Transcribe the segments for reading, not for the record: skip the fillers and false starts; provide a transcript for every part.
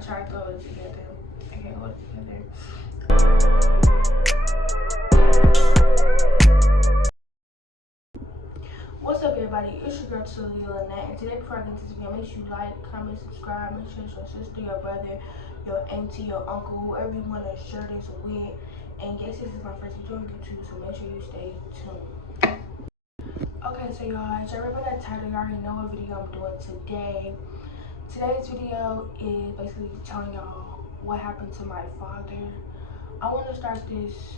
I tried to hold it together. I can't hold it together. What's up, everybody? It's your girl Talia Lynette, and today before I get into this video, make sure you like, comment, subscribe. Make sure it's your sister, your brother, your auntie, your uncle, whoever you want to share this with. And yes, this is my first video on YouTube, so make sure you stay tuned. Okay, so y'all, as you remember that title, you already know what video I'm doing today. Today's video is basically telling y'all what happened to my father. I want to start this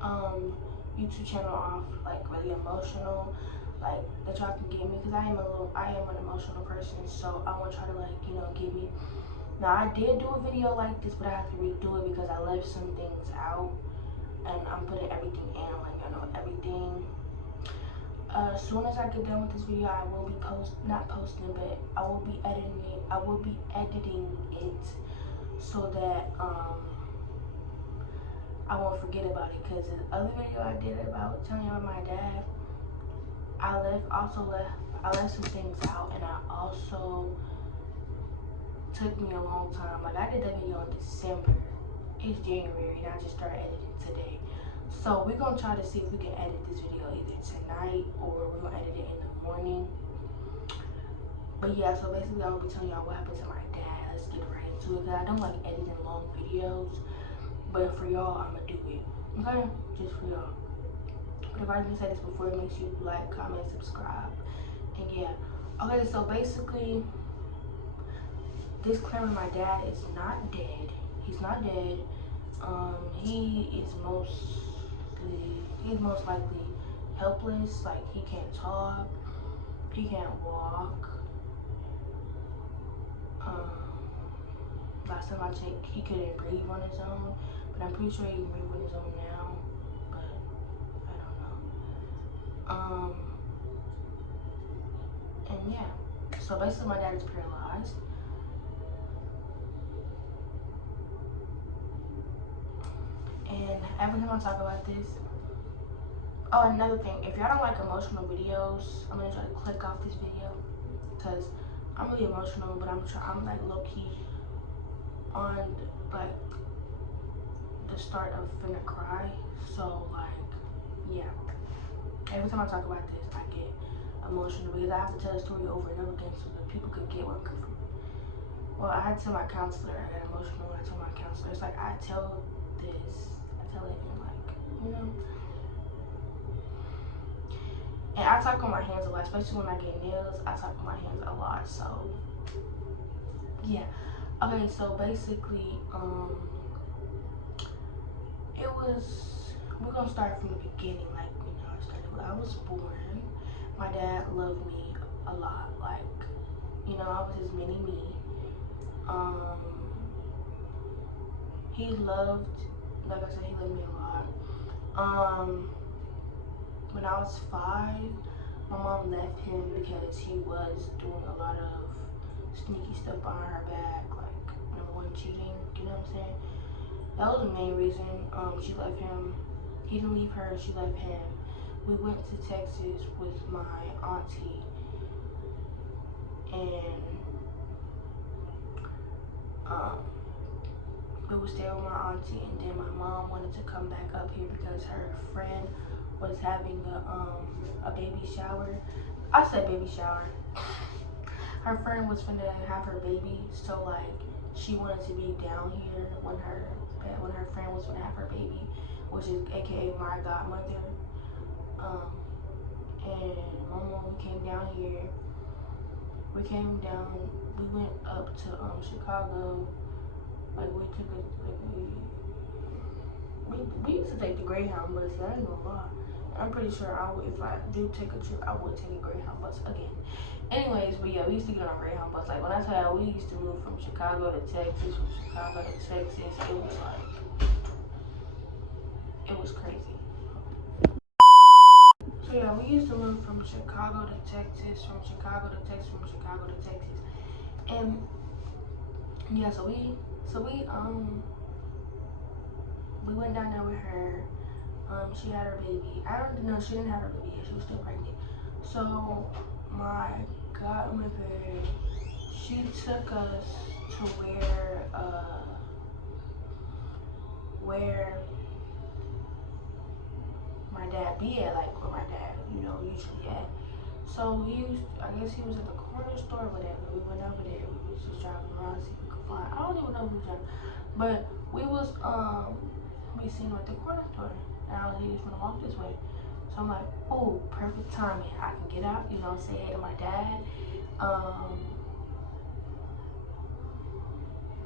YouTube channel off like really emotional, like that y'all can get me, because I am an emotional person, so I want y'all to like, you know, get me. Now I did do a video like this, but I have to redo it because I left some things out, and I'm putting everything in, like, you know, everything. As soon as I get done with this video, I will be not posting, but I will be editing it. I will be editing it so that I won't forget about it. Because the other video I did about telling you about my dad, I left some things out, and I also took me a long time. Like, I did that video in December. It's January, and I just started editing today. So we're gonna try to see if we can edit this video either tonight or we're gonna edit it in the morning. But yeah, so basically I will be telling y'all what happened to my dad. Let's get right into it, because I don't like editing long videos, but for y'all I'm gonna do it. Okay, just for y'all. But if I didn't say this before, make sure you like, comment, subscribe, and yeah. Okay, so basically, disclaimer: my dad is not dead. He's not dead. He's most likely helpless. Like, he can't talk, he can't walk. Last time I checked, he couldn't breathe on his own, but I'm pretty sure he can breathe on his own now. But I don't know. And yeah, so basically my dad is paralyzed. And every time I talk about this, oh, another thing, if y'all don't like emotional videos, I'm gonna try to click off this video, because I'm really emotional, but I'm like low-key on like the start of finna cry. So like, yeah, every time I talk about this, I get emotional because I have to tell the story over and over again so that people could get where I'm coming from. Well, I had to tell my counselor, I got emotional when I told my counselor. It's like, I tell it in like, you know. And I talk on my hands a lot, especially when I get nails. I talk on my hands a lot, so yeah. Okay, so basically, we're gonna start from the beginning. Like, you know, I started when I was born. My dad loved me a lot. Like, you know, I was his mini me. He loved, like I said, he loved me a lot. When I was 5, my mom left him because he was doing a lot of sneaky stuff behind her back, like, number one, cheating, you know what I'm saying? That was the main reason she left him. He didn't leave her, she left him. We went to Texas with my auntie, and we would stay with my auntie, and then my mom wanted to come back up here because her friend was having a baby shower. I said baby shower. Her friend was finna have her baby, so like, she wanted to be down here when her friend was gonna have her baby, which is aka my godmother. And my mom came down here. We went up to Chicago. Like, we used to take the Greyhound bus. I ain't gonna lie. I'm pretty sure if I do take a trip, I would take a Greyhound bus again. Anyways, but yeah, we used to get on a Greyhound bus. Like, when I tell you, we used to move from Chicago to Texas, it was crazy. So yeah, we used to move from Chicago to Texas, and yeah, so we went down there with her. She had her baby. I don't know, she didn't have her baby yet. She was still pregnant. So my godmother she took us to where my dad be at, like where my dad, you know, usually at. So I guess he was at the corner store or whatever. We went over there. We was just driving around, see if we could find. I don't even know if we was driving, but we seen him at the corner store, and I was just gonna walk this way. So I'm like, oh, perfect timing. I can get out, you know, say hey to my dad.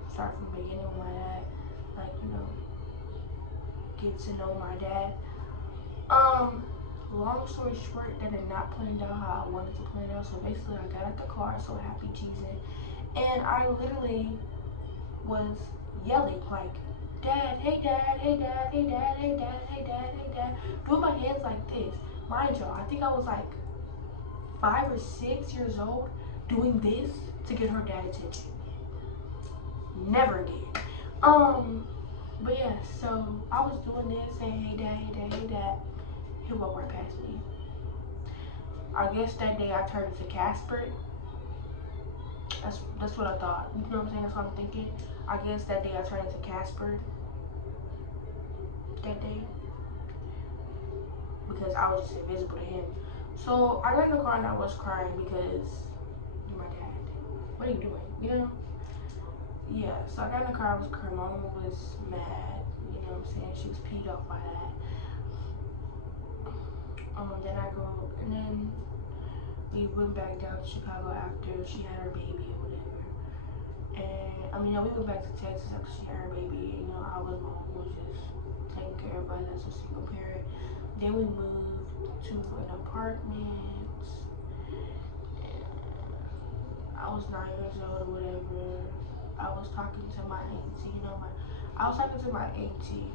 Start from the beginning with my dad, like, you know, get to know my dad. Long story short, that did not plan out how I wanted to plan out. So basically, I got out the car, so happy cheesing, and I literally was yelling like, "Dad, hey dad, hey dad, hey dad, hey dad, hey dad, hey dad," doing my hands like this. Mind you, I think I was like 5 or 6 years old, doing this to get her dad attention. Never again. But yeah, so I was doing this, saying, "Hey dad, hey dad, hey dad." He walked right past me. I guess that day I turned into Casper. That's what I thought. You know what I'm saying? That's what I'm thinking. I guess that day I turned into Casper. That day, because I was just invisible to him. So I got in the car and I was crying because you're my dad. What are you doing? You know? Yeah. So I got in the car. I was crying. My mama was mad. You know what I'm saying? She was peed off by that. Then I go, and then we went back down to Chicago after she had her baby or whatever. And I mean, we went back to Texas after she had her baby. You know, I was just taking care of us as a single parent. Then we moved to an apartment. I was 9 years old or whatever. I was talking to my auntie. I was talking to my auntie.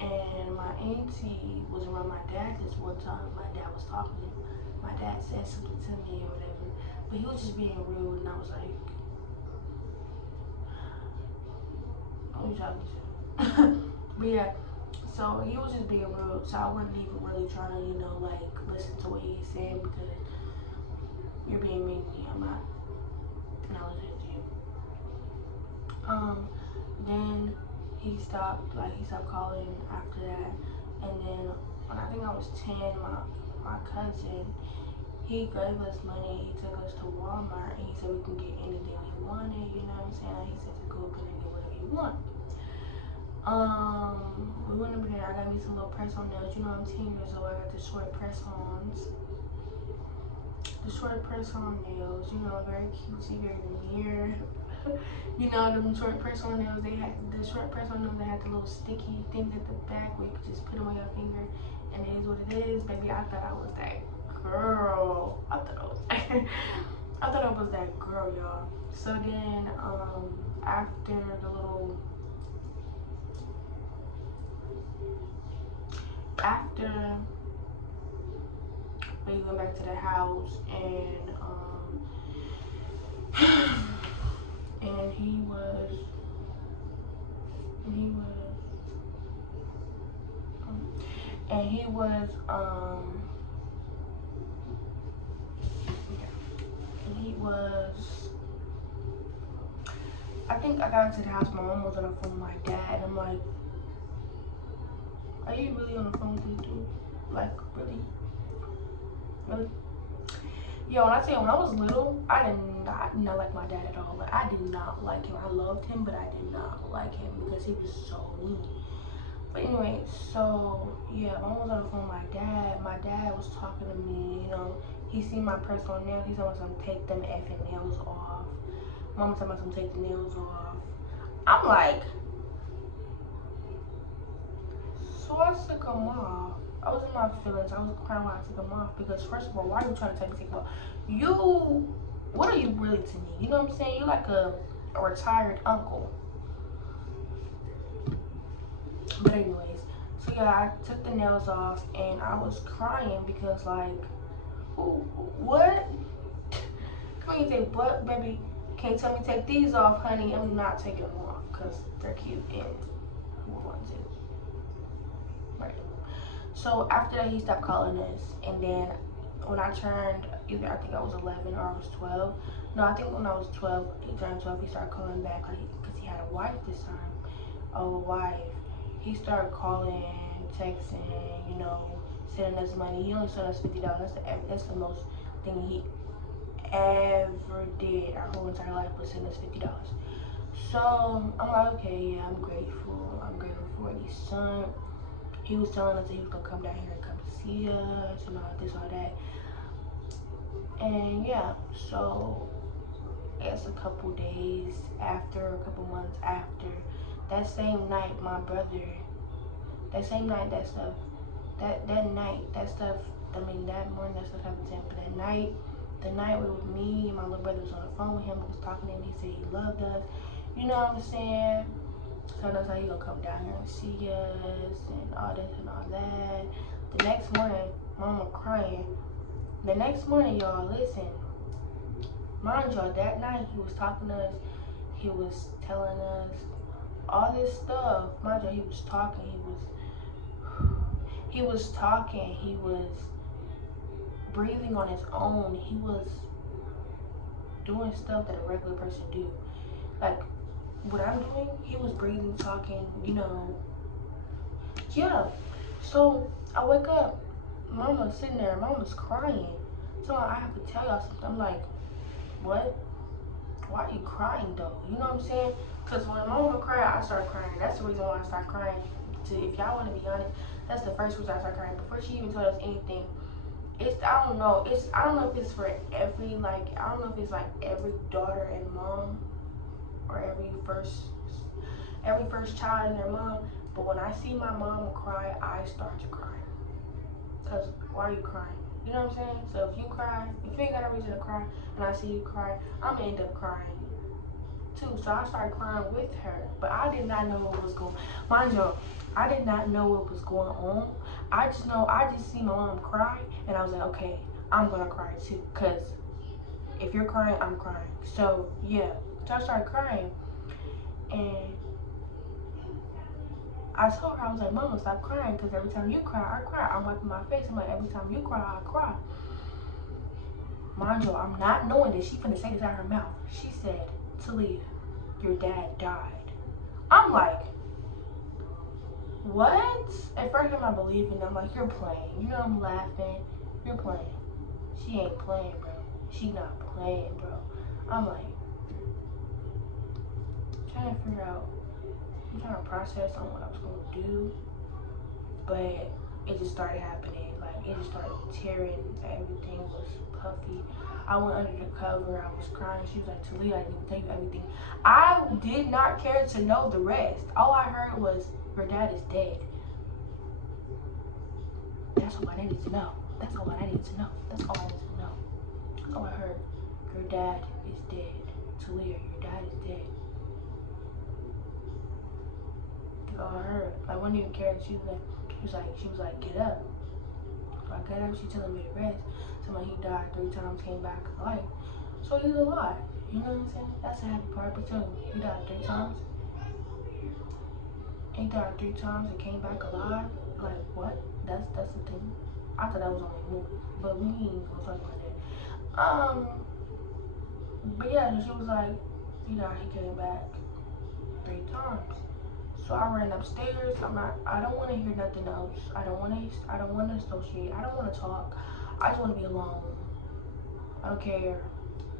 And my auntie was around my dad this one time. My dad was talking. My dad said something to me or whatever. But he was just being rude, and I was like, "Who you talking to?" But yeah, so he was just being rude. So I wasn't even really trying to, you know, like listen to what he's saying because you're being mean to me. I'm not listening to you. Then he stopped calling after that. And then when I think I was 10, my cousin, he gave us money. He took us to Walmart and he said we can get anything we wanted, you know what I'm saying? He said to go up and get whatever you want. We went up there. I got me some little press-on nails. You know, I'm 10 years old. I got the short press-ons. The short press-on nails, you know, very cutesy, very demure. You know, them short press-on nails, they had the short press-on nails, they had the little sticky things at the back where you could just put them on your finger, and it is what it is. Baby, I thought I was that girl. I thought I was that girl, y'all. So then, after we went back to the house, and and he was I think I got into the house, my mom was on the phone with my dad. I'm like, are you really on the phone with this dude? Like, really? Really? Yo, when I tell you, when I was little, I did not like my dad at all. Like, I did not like him. I loved him, but I did not like him because he was so mean. But anyway, so yeah, mom was on the phone with my dad. My dad was talking to me, you know. He seen my personal nails. He told me to take them effing nails off. Mama told me to take the nails off. I'm like, so I took them off. I was in my feelings. I was crying when I took them off because first of all, why are you trying to take them off? What are you really to me? You know what I'm saying? You're like a retired uncle. But anyways, so yeah, I took the nails off and I was crying because like, what? Come on, you take what, baby? Can't tell me take these off, honey. I'm not taking them off because they're cute and who wants it? Right. So after that, he stopped calling us, and then when I turned, either I think I was 11 or I was 12, No, I think when I was 12, he turned 12, he started calling back, like, because he had a wife this time. A wife. He started calling, texting, you know, sending us money. He only sent us $50. That's the most thing he ever did our whole entire life, was send us $50. So I'm like, okay, yeah, I'm grateful. I'm grateful for his son. He was telling us that he was gonna come down here and come see us and all this, all that. And yeah, so it's a couple days after, a couple months after, that same night, my brother, that same night, that stuff, that night, that stuff, I mean, that morning, that stuff happened to him, but that night, the night with me and my little brother was on the phone with him, was talking to him, he said he loved us, you know what I'm saying? So that's how he gonna come down here and see us and all this and all that. The next morning, mama crying. The next morning, y'all, listen, mind y'all, that night he was talking to us, he was telling us all this stuff. Mind you, he was talking, he was talking, he was breathing on his own, he was doing stuff that a regular person do. Like what I'm doing, he was breathing, talking, you know. Yeah. So I wake up, mama's sitting there, mama's crying. So I have to tell y'all something. I'm like, what? Why are you crying though? You know what I'm saying? Because when mama cry, I start crying. That's the reason why I start crying. If y'all want to be honest, that's the first reason I start crying. Before she even told us anything, I don't know. I don't know if it's for every, like, I don't know if it's like every daughter and mom, or every first child and their mom. But when I see my mom cry, I start to cry. Cause why are you crying? You know what I'm saying? So if you cry, if you ain't got a reason to cry, and I see you cry, I'm gonna end up crying too. So I started crying with her, but I did not know what was going. Mind you, I did not know what was going on. I just see my mom cry, and I was like, okay, I'm gonna cry too. Cause if you're crying, I'm crying. So yeah, so I started crying, and I told her, I was like, Mama, stop crying, because every time you cry, I cry. I'm wiping my face. I'm like, every time you cry, I cry. Mind you, I'm not knowing that she finna say this out of her mouth. She said, Talia, your dad died. I'm like, what? At first I'm not believing. I'm like, you're playing. You know I'm laughing. You're playing. She ain't playing, bro. She not playing, bro. I'm like, trying to figure out, I'm trying to process on what I was gonna do. But it just started happening. Like, it just started tearing. Everything was puffy. I went under the cover. I was crying. She was like, Talia, I didn't tell you everything. I did not care to know the rest. All I heard was, your dad is dead. That's all I needed to know. That's all I needed to know. That's all I needed to know. That's all I heard. Your dad is dead. Talia, your dad is dead. That's all I heard. I wouldn't even care. She was like, get up. So I got up. She telling me to rest. Somebody, he died 3 times, came back alive. So he's alive. You know what I'm saying? That's the happy part. But tell me, he died 3 times. He died 3 times and came back alive. Like what? That's the thing. I thought that was only a movie, but we ain't gonna talk about that. But yeah, she was like, he died. He came back 3 times. So I ran upstairs. I don't want to hear nothing else. I don't want to associate. I don't want to talk. I just want to be alone. I don't care.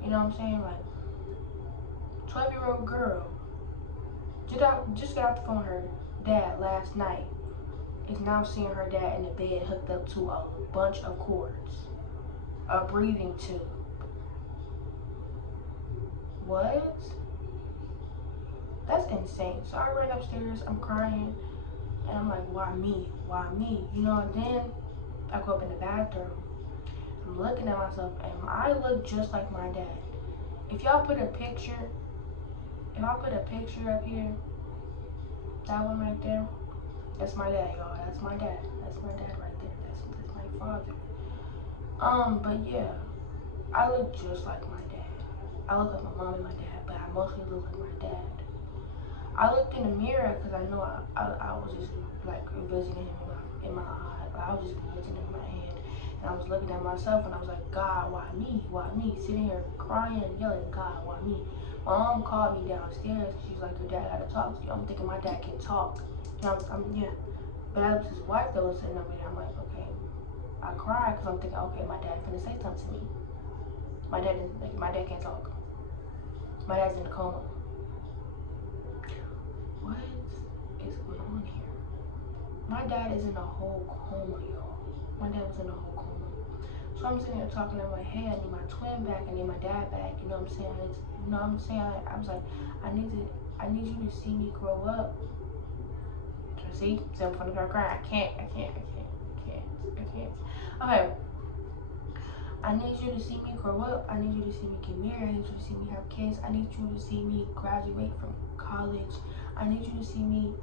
You know what I'm saying? Like, 12-year-old girl just got off the phone with her dad last night. Is now seeing her dad in the bed hooked up to a bunch of cords. A breathing tube. What? That's insane. So I ran upstairs. I'm crying. And I'm like, why me? Why me? You know, and then I go up in the bathroom. I'm looking at myself, and I look just like my dad. If y'all put a picture, if I put a picture up here, that one right there, that's my dad, y'all. That's my dad. That's my dad right there. That's my father. But yeah, I look just like my dad. I look like my mom and my dad, but I mostly look like my dad. I looked in the mirror because I know I was just like envisioning him in my eye. I was just envisioning him in my head. And I was looking at myself and I was like, God, why me? Why me? Sitting here crying and yelling, God, why me? My mom called me downstairs. She's like, your dad had to talk to you. I'm thinking my dad can talk. And yeah. But that was his wife that was sitting over there. I'm like, okay. I cried because I'm thinking, okay, my dad finna say something to me. My dad can't talk. My dad's in a coma. What is going on here? My dad is in a whole coma, y'all. My dad was in a whole coma. So I'm sitting here talking, I'm like, hey, I need my twin back, I need my dad back, you know what I'm saying? I was like, I need you to see me grow up. See, I'm from the crying. I can't. Okay. I need you to see me grow up. I need you to see me get married. I need you to see me have kids. I need you to see me graduate from college. I need you to see me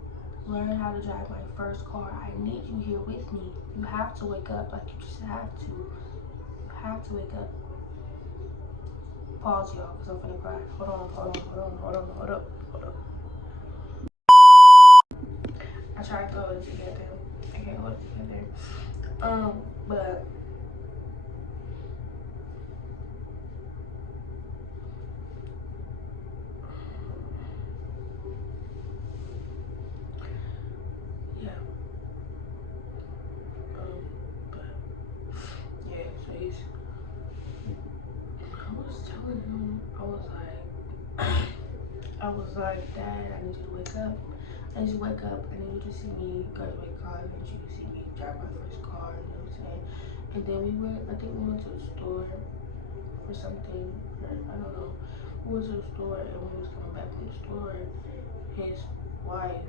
learn how to drive my first car. I need you here with me. You have to wake up. Like, you just have to. You have to wake up. Pause, y'all, because I'm finna cry. Hold up. I tried to hold it together. I can't hold it together. But yeah. But yeah, so I was telling him, I was like, Dad, I need you to wake up. I need you to wake up. I need you to see me graduate college. I need you to see me drive my first car. You know what I'm saying? And then I think we went to the store for something. I don't know. We went to the store, and when we was coming back from the store, his wife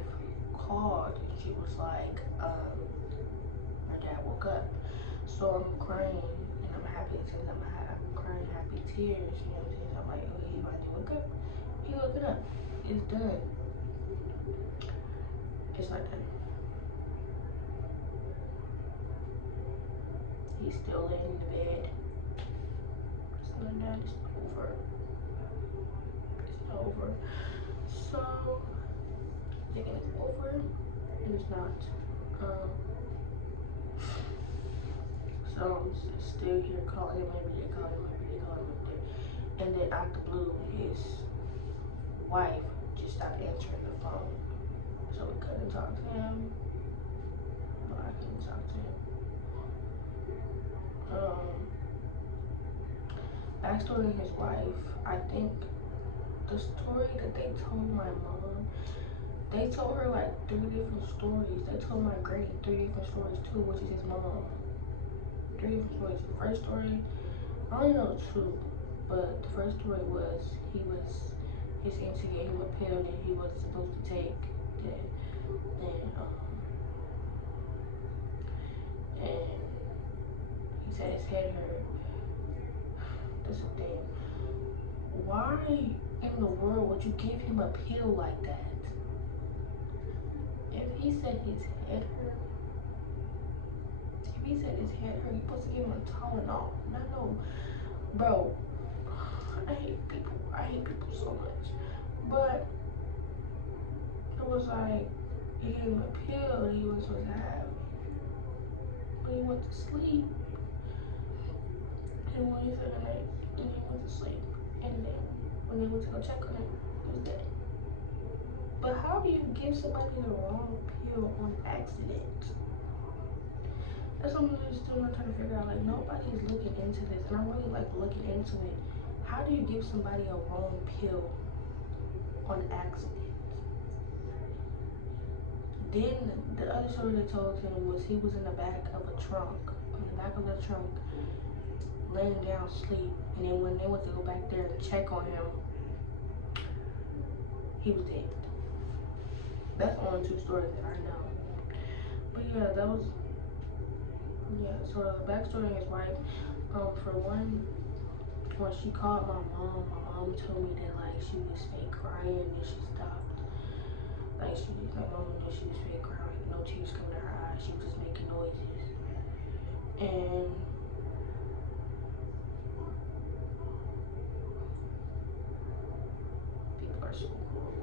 called, and she was like, my dad woke up. So I'm crying, and I'm happy since I'm crying happy tears. You know what I'm saying? I'm like, oh, he about to wake up. He woke up. It's done. It's not done. He's still laying in the bed. It's not done. It's over. It's over. So, thinking it's over, and it's not. So I'm still here calling him every day, and then out the blue, his wife just stopped answering the phone. So we couldn't talk to him. No, I couldn't talk to him. Backstory of his wife, I think the story that they told my mom, they told her like 3 different stories. They told my granny 3 different stories too, which is his mom. 3 different stories. The first story, I only know 2, but the first story was his auntie gave him a pill that he wasn't supposed to take. That then and he said his head hurt. That's the thing. Why in the world would you give him a pill like that? If he said his head hurt, you're supposed to give him a Tylenol. No, bro. I hate people. So much. But it was like, he gave him a pill that he was supposed to have when he went to sleep. And when he said the night, and he went to sleep. And then when they went to go check on him, he was dead. But how do you give somebody the wrong pill on accident? That's something I'm still not trying to figure out. Like, nobody's looking into this, and I'm really like looking into it. How do you give somebody a wrong pill on accident? Then the other story they told him was he was in the back of the trunk, laying down asleep, and then when they went to go back there and check on him, he was dead. That's only 2 stories that I know. But yeah, so the backstory of his wife, for one, when she called my mom told me that like she was fake crying and she stopped. Like my mom knew she was fake crying, no tears coming to her eyes, she was just making noises. And people are so cruel.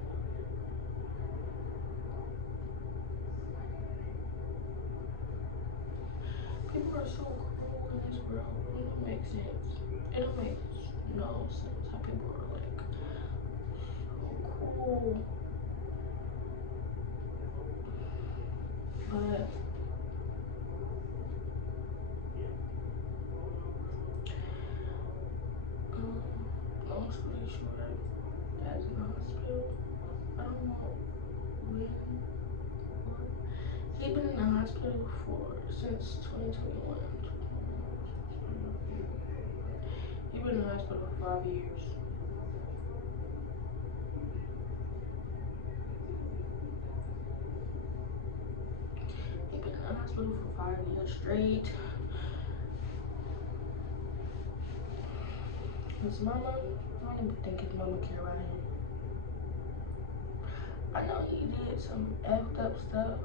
People are so cruel in this world, it don't make sense. It don't make no sense how people are like so cool. But long story short, dad's in the hospital. I don't know when. He's been in the hospital since 2021. He's been in the hospital for 5 years. He's been in the hospital for 5 years straight. His mama, I don't even think his mama care about him. I know he did some effed up stuff.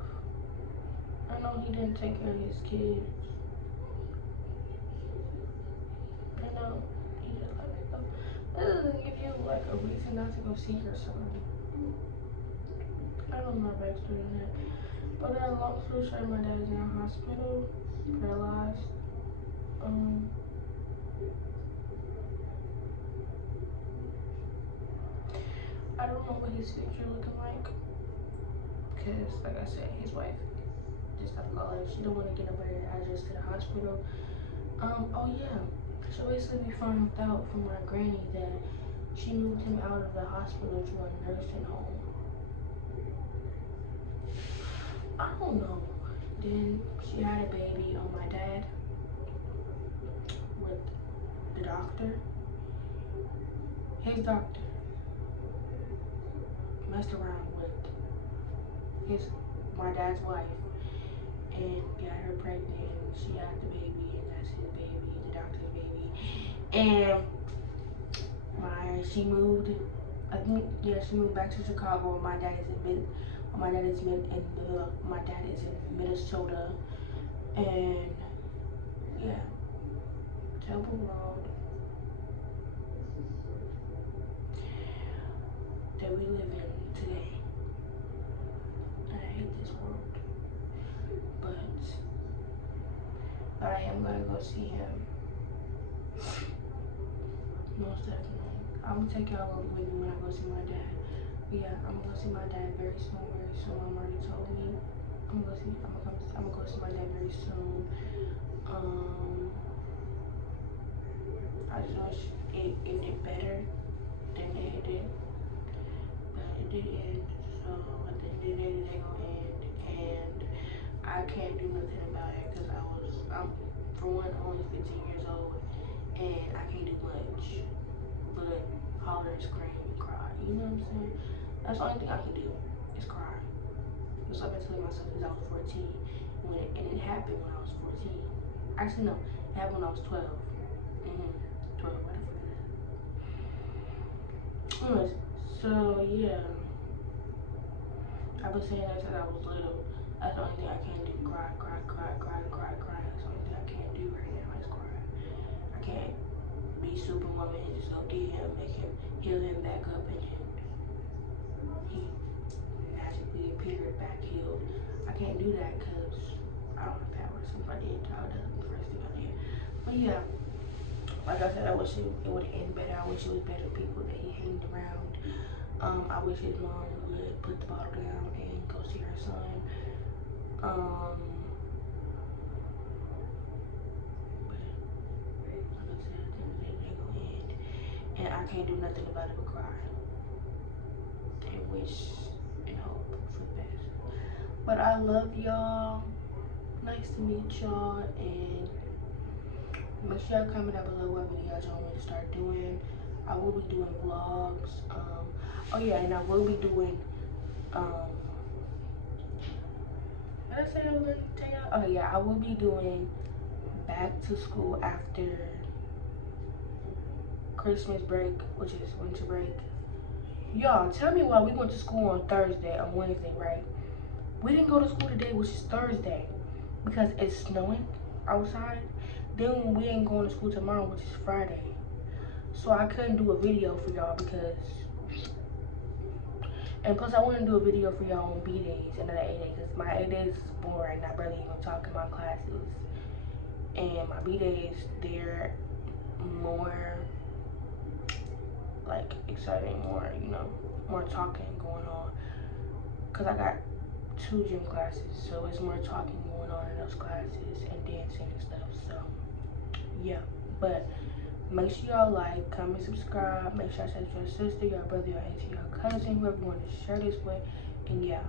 I know he didn't take care of his kids. I know he did like stuff. That doesn't give you like a reason not to go see your son. I don't know my backstory on that. But long story short, my dad is in the hospital, paralyzed. I don't know what his future looking like. Because, like I said, his wife just got lost. She don't want to get a better address to the hospital. Oh yeah. So basically we found out from my granny that she moved him out of the hospital to a nursing home. I don't know. Then she had a baby on my dad with the doctor. His doctor messed around with my dad's wife and got her pregnant, and she had the baby, and that's his baby, the doctor's baby. And she moved. I think she moved back to Chicago. My dad is in Minnesota, and yeah, Temple Road that we live in today. I hate this world, but I am gonna go see him. Most definitely. I'm gonna take y'all with me when I go see my dad. But yeah, I'm gonna go see my dad very soon. Very soon. Mom already told me. I'm gonna go see my dad very soon. I just wish it did better than it did, but it did end. So at the end of the day, they gonna end, and I can't do nothing about it because I'm for one only 15 years old, and I can't do much but holler, scream, and cry. You know what I'm saying? That's the only thing I can do is cry. That's what I've been telling myself since I was 14, and it happened when I was 14. Actually, no, it happened when I was 12. 12, what the fuck is that? Anyways, so yeah, I've been saying that since I was little. That's the only thing I can do. Cry, cry, cry, cry, cry, cry. That's the only thing I can't do right now is cry. I can't be Superwoman and just go get him, make him, heal him back up, and then he magically appeared back healed. I can't do that because I don't have powers. If I did, that would be the first thing I did. But yeah, like I said, I wish it would end better. I wish it was better people that he hanged around. I wish his mom would put the bottle down and go see her son. But like I said, at the end of the day, they're gonna end, and I can't do nothing about it but cry and wish and hope for the best. But I love y'all. Nice to meet y'all, and make sure y'all comment down below what videos y'all want me to start doing. I will be doing vlogs. Oh yeah, and I will be doing what did I say I was gonna tell y'all? Oh yeah, I will be doing back to school after Christmas break, which is winter break. Y'all, tell me why we went to school on Wednesday, right? We didn't go to school today, which is Thursday, because it's snowing outside. Then we ain't going to school tomorrow, which is Friday. So I couldn't do a video for y'all because, and plus I want to do a video for y'all on B-days, another A-day, because my A-days is boring. I barely even talk in my classes. And my B-days, they're more like exciting, more, you know, more talking going on. Cause I got 2 gym classes, so it's more talking going on in those classes and dancing and stuff. So yeah, but make sure y'all like, comment, subscribe. Make sure I share with your sister, your brother, your auntie, your cousin, whoever you want to share this with. And yeah,